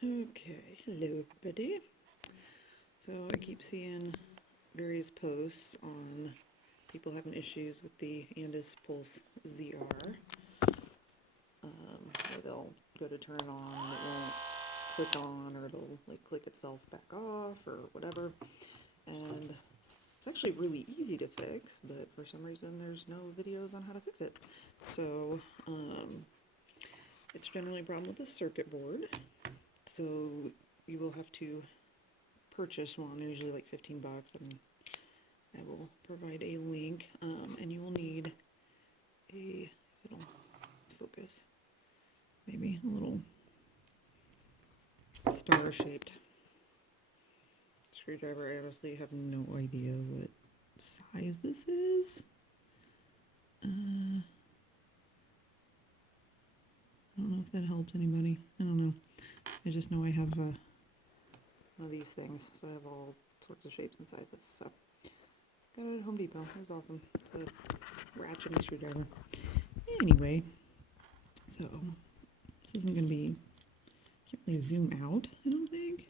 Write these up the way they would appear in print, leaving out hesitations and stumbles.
Okay, hello everybody. So I keep seeing various posts on people having issues with the Andis Pulse ZR. Where they'll go to turn it on and it won't click on, or it'll like click itself back off or whatever. And it's actually really easy to fix, but for some reason there's no videos on how to fix it. So it's generally a problem with the circuit board. So you will have to purchase one, usually like 15 bucks, and I will provide a link, and you will need a, it'll focus, maybe a little star-shaped screwdriver. I honestly have no idea what size this is. I don't know if that helps anybody. I don't know. I just know I have one of these things, so I have all sorts of shapes and sizes. So got it at Home Depot. It was awesome. It's a ratcheting screwdriver. Anyway, so this isn't gonna be, can't really zoom out, I don't think.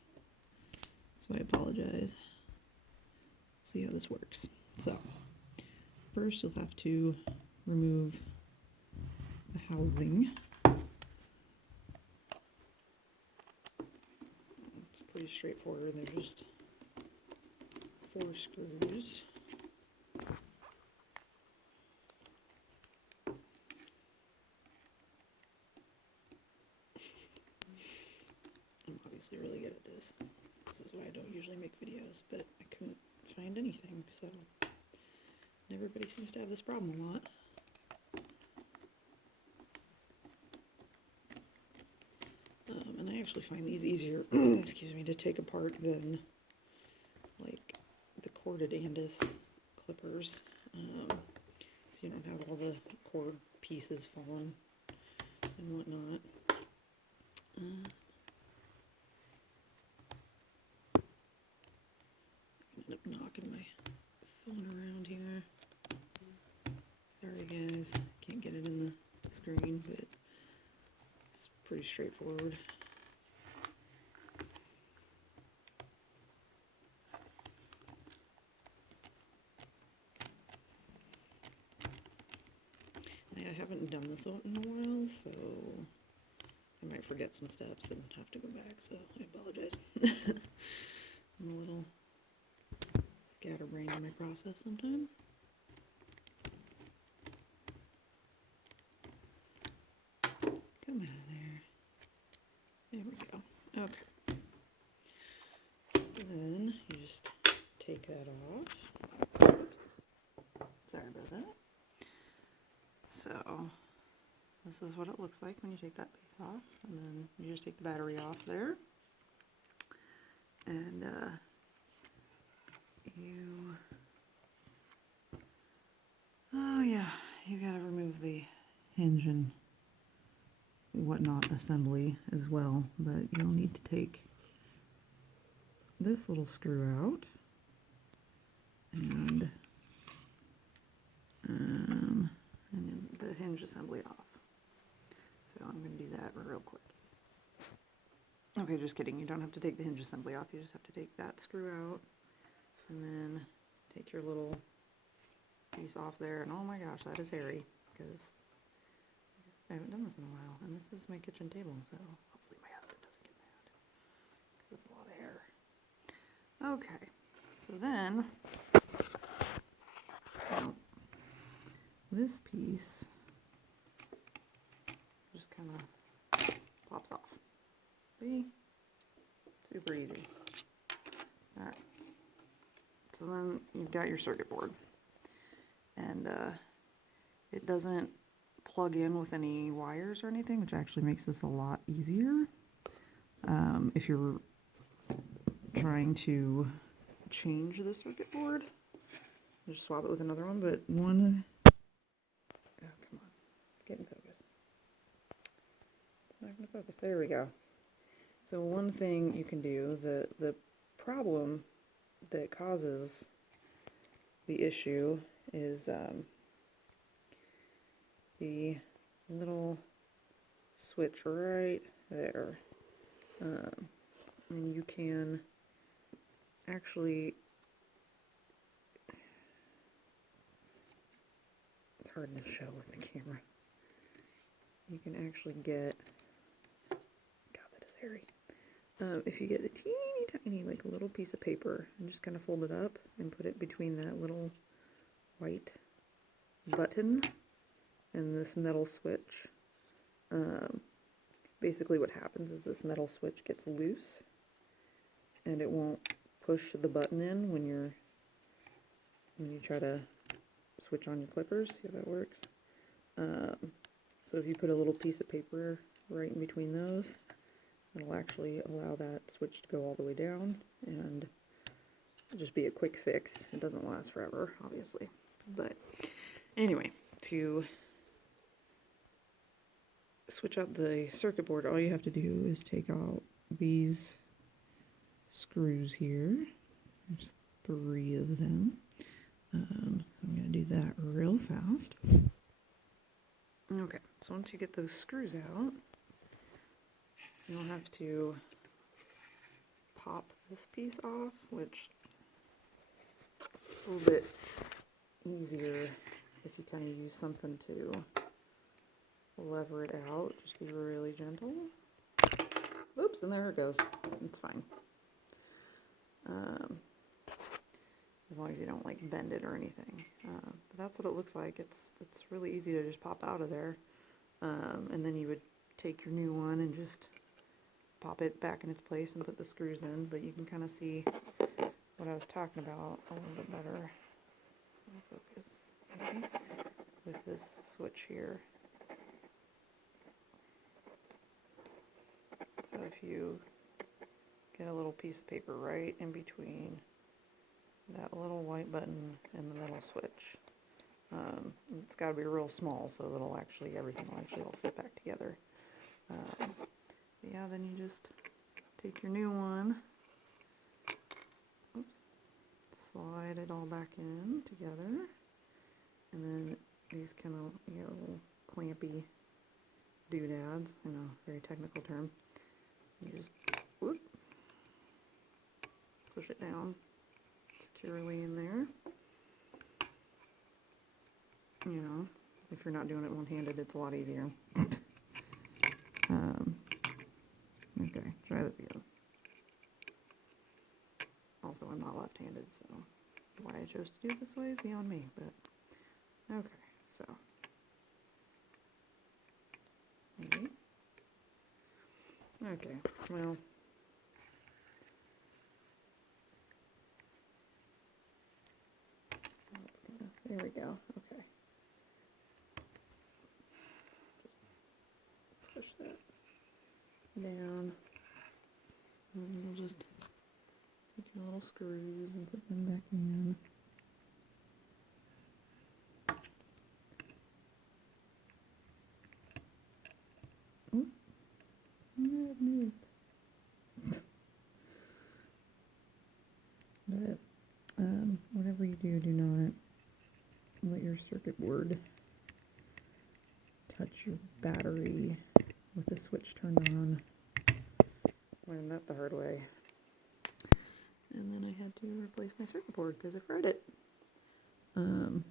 So I apologize. See how this works. So first you'll have to remove the housing. It's pretty straightforward. They're just 4 screws. I'm obviously really good at this. This is why I don't usually make videos, but I couldn't find anything, so everybody seems to have this problem a lot. And I actually find these easier, excuse me, to take apart than like the corded Andis clippers, so you don't have all the cord pieces falling and whatnot. I ended up knocking my phone around here. Sorry guys, can't get it in the screen, but it's pretty straightforward. I haven't done this in a while, so I might forget some steps and have to go back, so I apologize. I'm a little scatterbrained in my process sometimes. Come out of there. There we go. Okay. So then you just take that off. Oops. Sorry about that. So this is what it looks like when you take that piece off, and then you just take the battery off there, and you gotta remove the hinge and whatnot assembly as well, but you'll need to take this little screw out and the hinge assembly off. So I'm going to do that real quick. Okay, just kidding. You don't have to take the hinge assembly off. You just have to take that screw out and then take your little piece off there. And oh my gosh, that is hairy, because I haven't done this in a while. And this is my kitchen table, so hopefully my husband doesn't get mad, because it's a lot of hair. Okay, so then this piece just kind of pops off. See? Super easy. Alright. So then you've got your circuit board. And it doesn't plug in with any wires or anything, which actually makes this a lot easier. If you're trying to change the circuit board, just swap it with another one, but one, oh come on, get in focus. It's not going to focus. There we go. So one thing you can do, the problem that causes the issue is the little switch right there. And you can actually, it's hard to show with the camera. You can actually get, God, that is hairy. If you get a teeny tiny, like a little piece of paper and just kind of fold it up and put it between that little white button and this metal switch, basically what happens is this metal switch gets loose and it won't push the button in when you try to switch on your clippers. See how that works? So if you put a little piece of paper right in between those, it'll actually allow that switch to go all the way down, and it'll just be a quick fix. It doesn't last forever, obviously. But anyway, to switch out the circuit board, all you have to do is take out these screws here. There's 3 of them. So I'm going to do that real fast. Okay, so once you get those screws out, you'll have to pop this piece off, which is a little bit easier if you kind of use something to lever it out. Just be really gentle. Oops, and there it goes. It's fine. As long as you don't like bend it or anything. But that's what it looks like. It's really easy to just pop out of there. And then you would take your new one and just pop it back in its place and put the screws in. But you can kind of see what I was talking about a little bit better. I'll focus maybe with this switch here. So if you get a little piece of paper right in between that little white button and the metal switch, it's got to be real small so that'll everything will actually all fit back together. Yeah, then you just take your new one, slide it all back in together, and then these kind of, little clampy doodads, very technical term. You just push it down securely in there. If you're not doing it one-handed, it's a lot easier. Okay, try this again. Also, I'm not left-handed, so why I chose to do it this way is beyond me, but okay, so. Maybe. Okay, well. There we go, okay. Just push that down, and we'll just take your little screws and put them back in. Oh, magnets. But whatever you do, do not let your circuit board touch your battery with the switch turned on. Learned that the hard way. And then I had to replace my circuit board because I fried it. I'm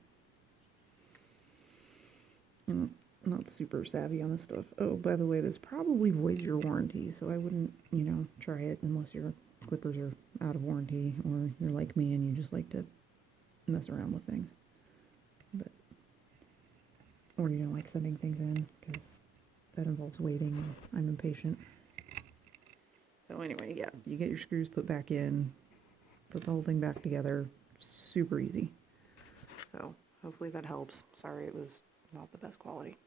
not super savvy on this stuff. Oh, by the way, this probably voids your warranty, so I wouldn't, try it unless your clippers are out of warranty or you're like me and you just like to mess around with things. Or you don't like sending things in because that involves waiting and I'm impatient. So anyway, yeah, you get your screws put back in, put the whole thing back together, super easy. So hopefully that helps. Sorry it was not the best quality.